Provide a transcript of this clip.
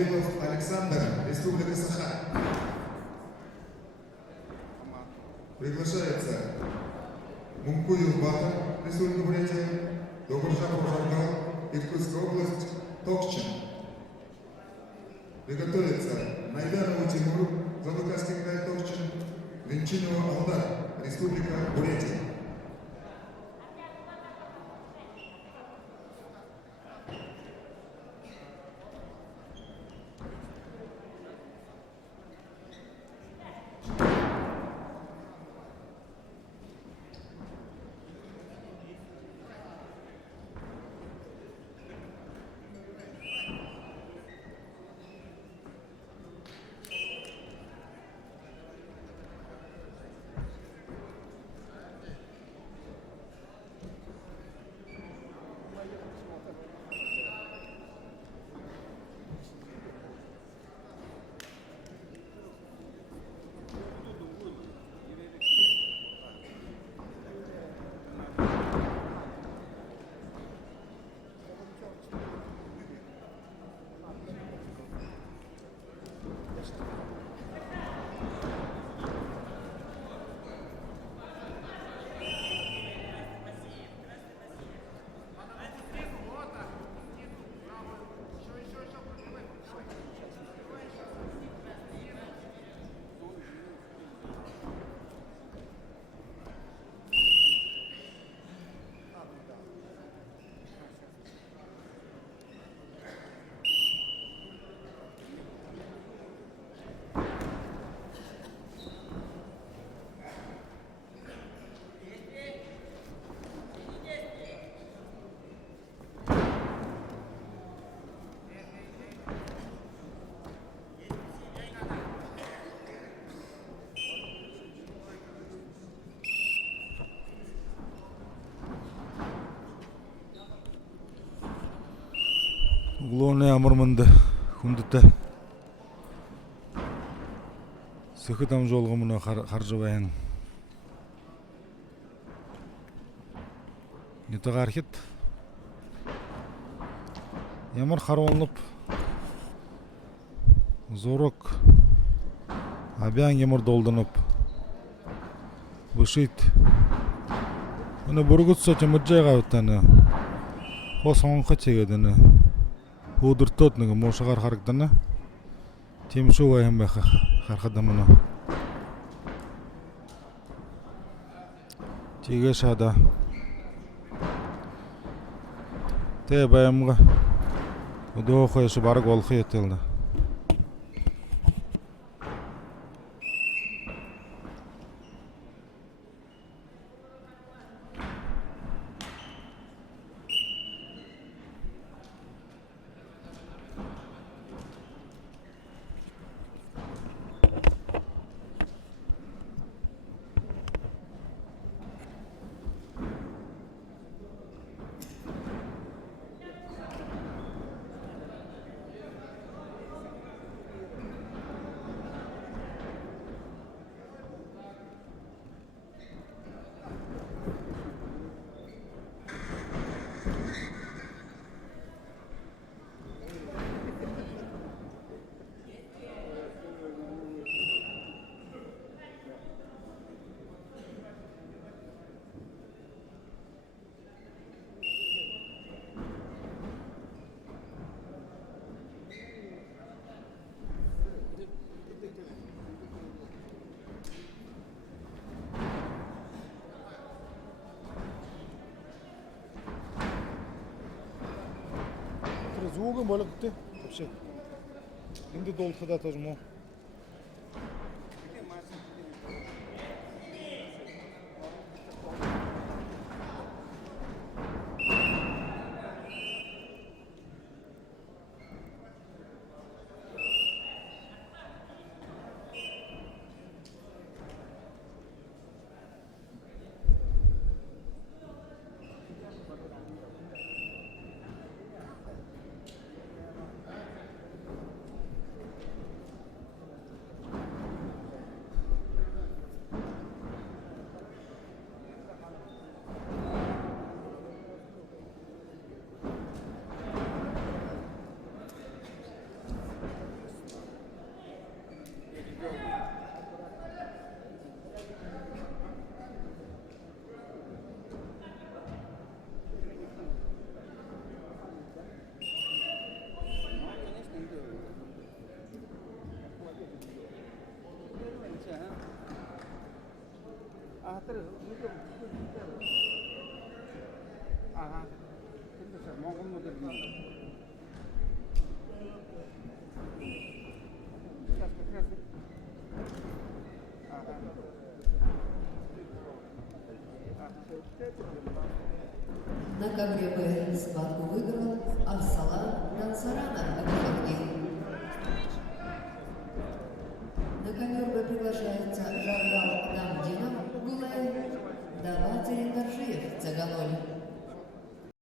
Гаврилов Александр, Республика Саха. Приглашается Мункуев Батыр, Республика Бурятия, Доброжапов Жаргал, Иркутская область, Токчин. Приготовится Найдаров Тимур, Забайкальский край, Токчин, Венчинова Алдар, Республика Бурятия. Главное амырмынды хүндіті сықытам жолғымына қаржыбайын. Неті қархет. Ямар қаруанлып зорок абян емір долдынып бұшит. Оны бұрғыт соте мұджайға өттені қосыңынға тегедіні. Удыр тотныгы мошығар қарықтаны темшу вайым бай қарқадамыны. Теге шада. Те байымға ұды оқойшы барық олқы етілді. Звугы более как-то вообще. Инди долго да тоже мо. схватку выиграл Арсалан Гансарана из Казахстана. На ковер приглашается